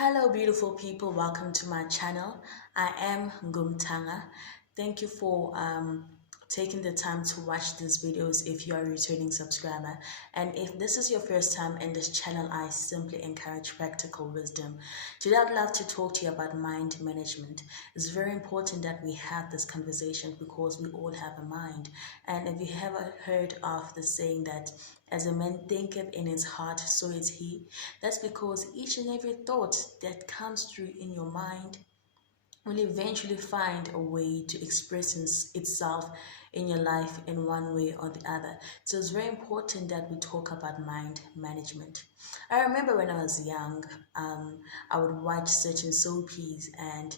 Hello, beautiful people. Welcome to my channel. I am Ngumtanga. Thank you for taking the time to watch these videos if you are a returning subscriber. And if this is your first time in this channel, I simply encourage practical wisdom. Today, I'd love to talk to you about mind management. It's very important that we have this conversation because we all have a mind. And if you ever heard of the saying that as a man thinketh in his heart, so is he. That's because each and every thought that comes through in your mind will eventually find a way to express itself in your life in one way or the other. So it's very important that we talk about mind management. I remember when I was young, I would watch certain soapies and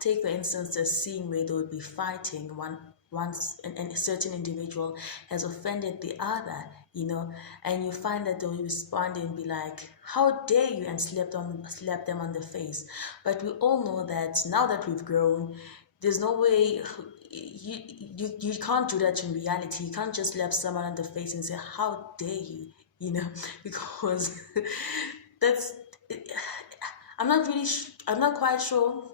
take for instance a scene where they would be fighting once and a certain individual has offended the other, and you find that they'll respond and be like, how dare you, and slap them on the face. But we all know that now that we've grown, there's no way you can't do that in reality. You can't just slap someone on the face and say, how dare you, because that's I'm not quite sure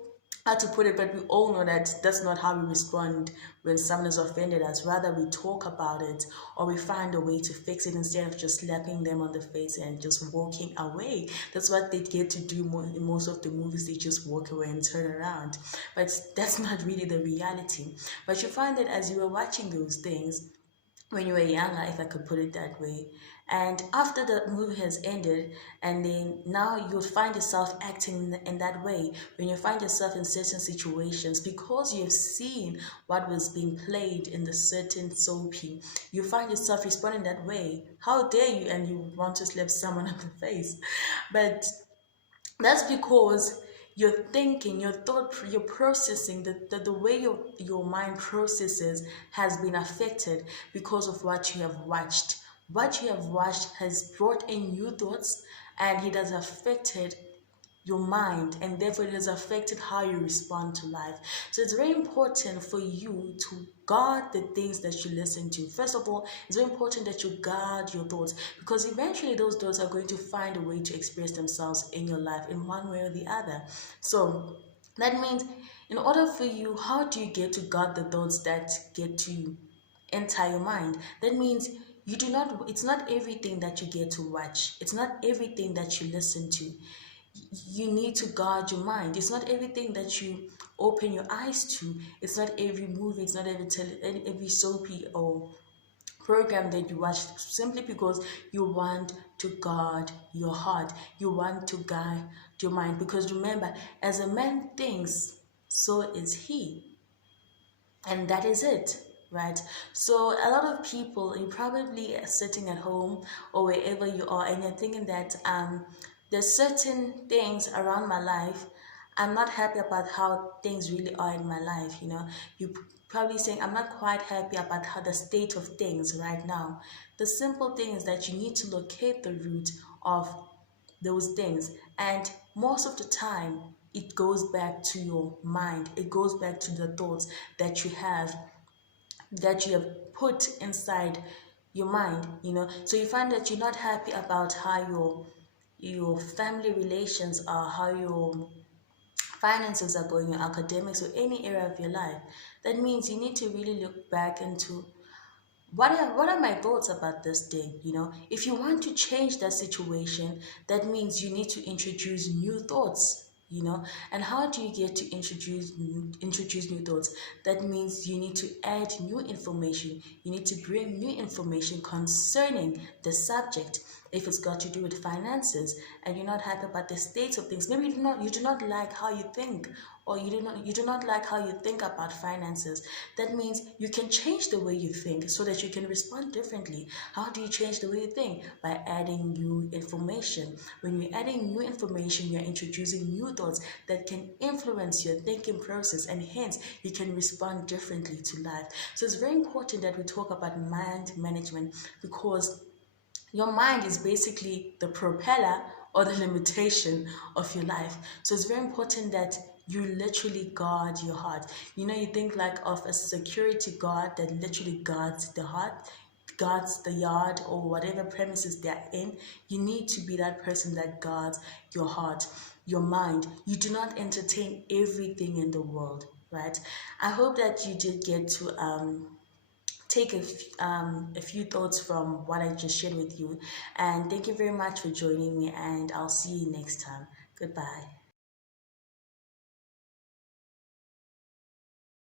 how to put it, but we all know that that's not how we respond when someone is offended us. Rather, we talk about it or we find a way to fix it instead of just slapping them on the face and just walking away. That's what they get to do in most of the movies. They just walk away and turn around. But that's not really the reality. But you find that as you were watching those things, when you were younger, if I could put it that way. And after the movie has ended, and then now you'll find yourself acting in that way when you find yourself in certain situations because you've seen what was being played in the certain soapy. You find yourself responding that way. How dare you? And you want to slap someone on the face. But that's because you're thinking, your thought, your processing, the way your mind processes has been affected because of what you have watched. What you have watched has brought in new thoughts and it has affected your mind, and therefore it has affected how you respond to life. So it's very important for you to guard the things that you listen to. First of all, it's very important that you guard your thoughts because eventually those thoughts are going to find a way to express themselves in your life in one way or the other. So that means in order for you, how do you get to guard the thoughts that get to enter your mind? That means it's not everything that you get to watch, it's not everything that you listen to. You need to guard your mind. It's not everything that you open your eyes to. It's not every movie. It's not every soapy or program that you watch, simply because you want to guard your heart. You want to guard your mind. Because remember, as a man thinks, so is he. And that is it, right? So a lot of people, you probably are sitting at home or wherever you are, and you're thinking that there's certain things around my life. I'm not happy about how things really are in my life. You probably saying, I'm not quite happy about how the state of things right now. The simple thing is that you need to locate the root of those things, and most of the time it goes back to your mind. It goes back to the thoughts that you have put inside your mind. So you find that you're not happy about how your family relations are, how your finances are going, your academics, or any area of your life. That means you need to really look back into what are my thoughts about this thing. If you want to change that situation, that means you need to introduce new thoughts. And how do you get to introduce new thoughts? That means you need to add new information. You need to bring new information concerning the subject. If it's got to do with finances and you're not happy about the state of things, maybe you do not like how you think, or you do not like how you think about finances. That means you can change the way you think so that you can respond differently. How do you change the way you think? By adding new information. When you're adding new information, you're introducing new thoughts that can influence your thinking process, and hence you can respond differently to life. So it's very important that we talk about mind management, because your mind is basically the propeller or the limitation of your life. So it's very important that you literally guard your heart. You think like of a security guard that literally guards the heart, guards the yard or whatever premises they're in. You need to be that person that guards your heart. your mind. You do not entertain everything in the world, right? I hope that you did get to take a few thoughts from what I just shared with you. And thank you very much for joining me, and I'll see you next time. Goodbye.